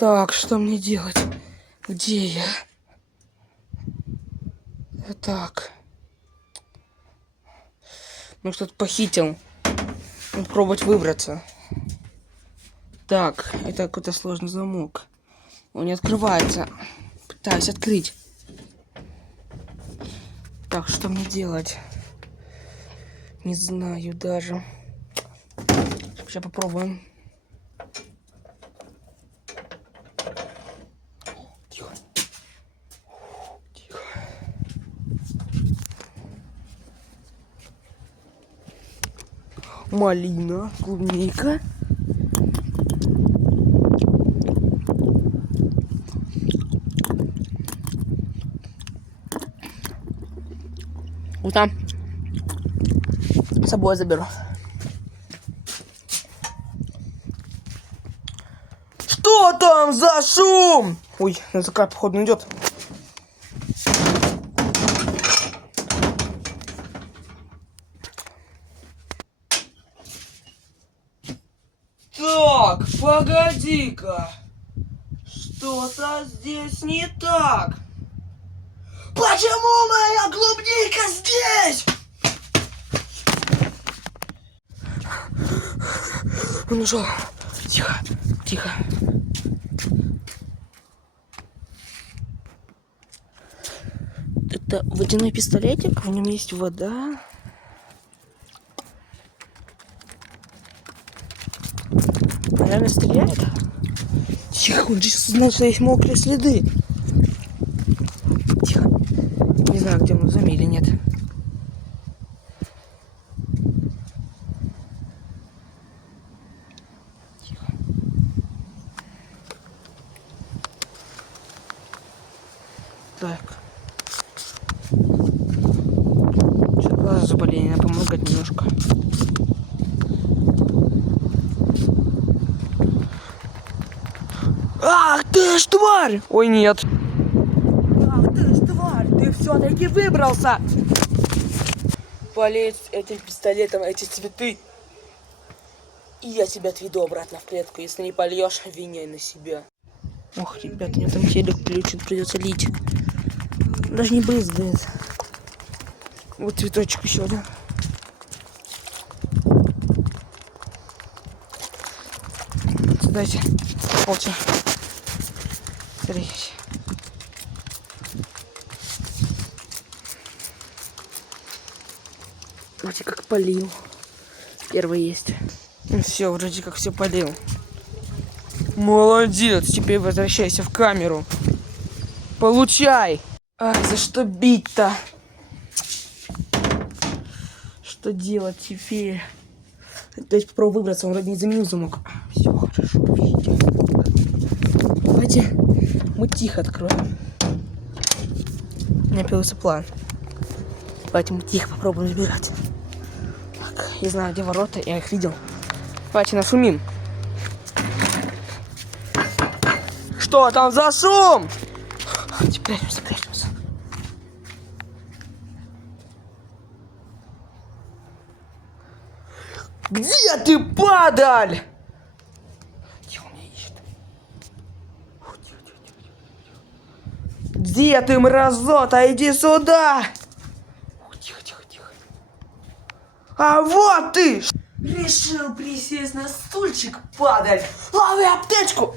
Так, что мне делать? Где я? Так. Ну, кто-то похитил. Надо пробовать выбраться. Так, это какой-то сложный замок. Он не открывается. Пытаюсь открыть. Так, что мне делать? Не знаю даже. Сейчас попробуем. Тихо. Тихо. Малина, клубника. Вот там. С собой заберу. Что там за шум? Ой, языка, походу, идет. Так, погоди-ка. Что-то здесь не так. Почему моя клубника здесь? Он ушел. Тихо, тихо. Это водяной пистолетик, в нем есть вода. Наверное, стреляет. Тихо, он сейчас знает, что есть мокрые следы. Тихо. Не знаю, где он, в доме или нет. Тихо. Так. Сейчас глаза заболели, надо помогать немножко. Ах ты ж тварь! Ой, нет. Ах ты ж тварь! Ты все-таки выбрался! Полезь этим пистолетом, эти цветы. И я тебя отведу обратно в клетку. Если не польешь, виняй на себя. Ох, ребята, мне там телек включит, придется лить. Даже не брызгает. Вот цветочек еще, да? Дайте. Молча. Смотри. Вроде как полил. Первый есть. Ну все, вроде как все полил. Молодец. Теперь возвращайся в камеру. Получай. Ах, за что бить-то? Что делать теперь? Давайте попробуем выбраться. Он вроде не заменил замок. Все хорошо, видите. Давайте мы тихо откроем. У меня появился план. Давайте мы тихо попробуем забирать. Так, я знаю, где ворота, я их видел. Давайте нашумим. Что там за шум? Давайте прячемся, прячемся. Где ты, падаль? Тихо, меня ищет. Фу, тихо, тихо, тихо, тихо. Где ты, мразота? Иди сюда! Фу, тихо, тихо, тихо. А вот ты! Решил присесть на стульчик, падаль! Лови аптечку!